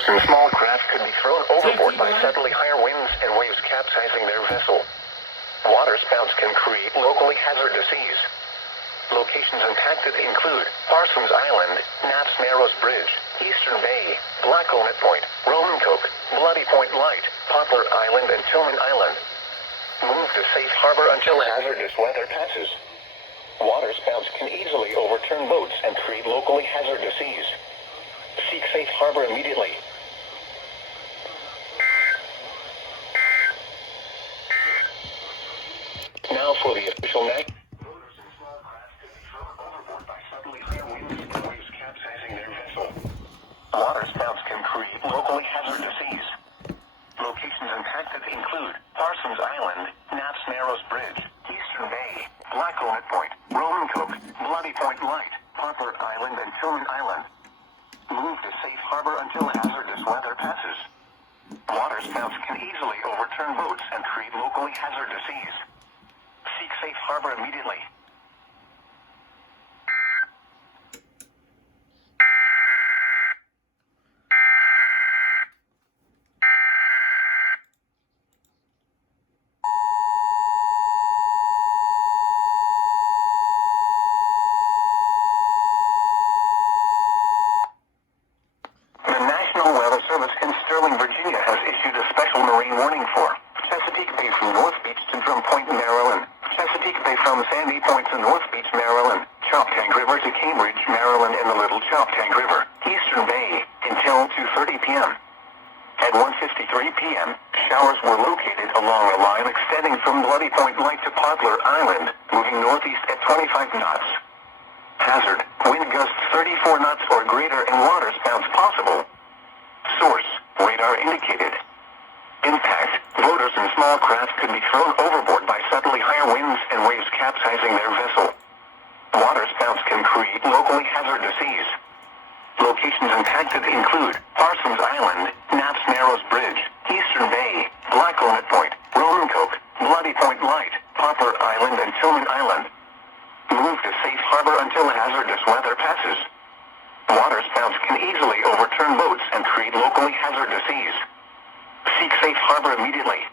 Boaters and small craft could be thrown overboard by suddenly higher winds and waves capsizing their vessel. Waterspouts can create locally hazardous seas. Locations impacted include Parsons Island, Knapp's Narrows Bridge, Eastern Bay, Black Linnet Point, Romancoke, Bloody Point Light, Poplar Island, and Tillman Island. Move to safe harbor until hazardous weather passes. Waterspouts can easily overturn boats and create locally hazardous seas. Seek safe harbor immediately. Now for the official next. Waterspouts can create locally hazardous seas. Locations impacted include Parsons Island, Knapp's Narrows Bridge, Eastern Bay, Black Linnet Point, Romancoke, Bloody Point Light, Poplar Island, and Tillman Island. Move to safe harbor until hazardous weather passes. Waterspouts can easily overturn boats and create locally hazardous seas. Seek safe harbor immediately. The National Weather Service in Sterling, Virginia has issued a special marine warning for Chesapeake Bay from North Beach to Drum Point, Maryland, Chesapeake Bay from Sandy Point to North Beach, Maryland, Choptank River to Cambridge, Maryland, and the Little Choptank River, Eastern Bay, until 2:30 p.m. At 1:53 p.m., showers were located along a line extending from Bloody Point Light to Poplar Island, moving northeast at 25 knots. Hazard, wind gusts 34 knots or greater and waterspouts possible. Source, radar indicated. Impact, boaters and small craft could be thrown overboard by suddenly higher winds and waves capsizing their vessel. Waterspouts can create locally hazardous seas. Locations impacted include Parsons Island, Knapp's Narrows Bridge, Eastern Bay, Black Linnet Point, Romancoke, Bloody Point Light, Poplar Island, and Tillman Island. Move to safe harbor until hazardous weather passes. Waterspouts can easily overturn boats and create locally hazardous seas. Seek safe harbor immediately.